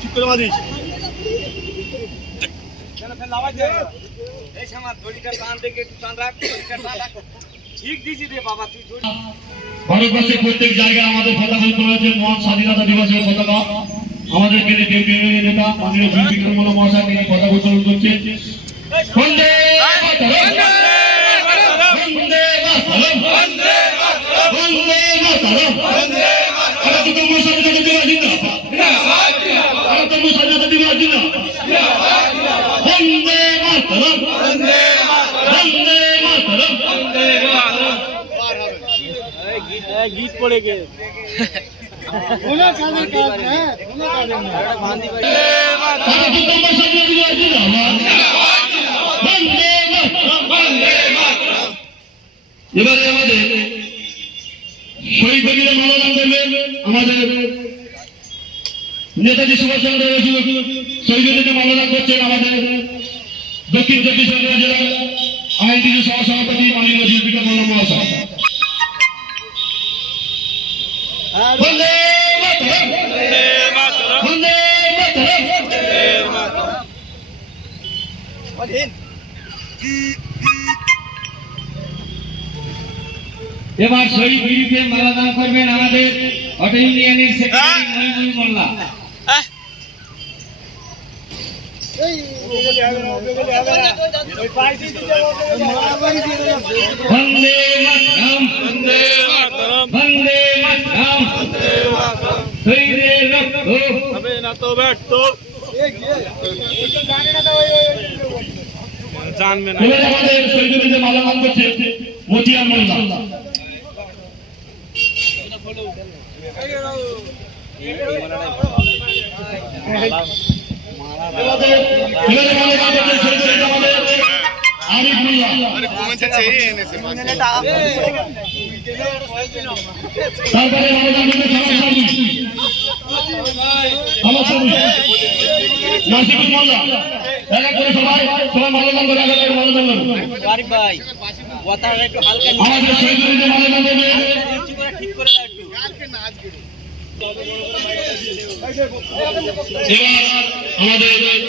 ঠিক করে বাঁধিস। ভারতবর্ষের প্রত্যেক জায়গায় আমাদের পতাকা উত্তোলন হয়েছে। মহান স্বাধীনতা দিবসের পতাকা আমাদের কেন্দ্রীয় নেতা মাননীয় বি বিক্রমোল্লা মহাশয় তিনি পতাকা উত্তোলন করছেন। বন্দে মাতরম, বন্দে মাতরম, বন্দে মাতরম, বন্দে মাতরম, বন্দে মাতরম। ভারতবর্ষ স্বাধীনতা দিবস জিন্দাবাদ, ভারতবর্ষ স্বাধীনতা দিবস জিন্দাবাদ, বন্দে মাতরম, বন্দে মাতরম, বন্দে মাতরম, বন্দে মাতরম। গীত পড়ে গে এবারে আমাদের শহীদ বেদিতে মালাদান করবেন আমাদের নেতাজি সুভাষচন্দ্র বসু। শহীদ বেদিতে মালাদান করছেন আমাদের দক্ষিণ চব্বিশ পরগনা জেলার আইনজীবী সহসভাপতি মাননীয় বি বিক্রমোল্লা মহাশয়। বন্দে মাতরম, বন্দে মাতরম, বন্দে মাতরম, বন্দে মাতরম। এবার শহীদ বেদিতে মালাদান করবেন আমাদের অটো ইউনিয়নের সেক্রেটারি মহিবুল মোল্লা। বন্দে মাতরম, বন্দে মাতরম, বন্দে মাতরম, বন্দে মাতরম। শহীদের রক্ত হবে না তো ব্যাট তো জানবে না। এবার আমাদের শহীদ বেদিতে মালাদান করছে মতিয়ার মোল্লা। আমাদের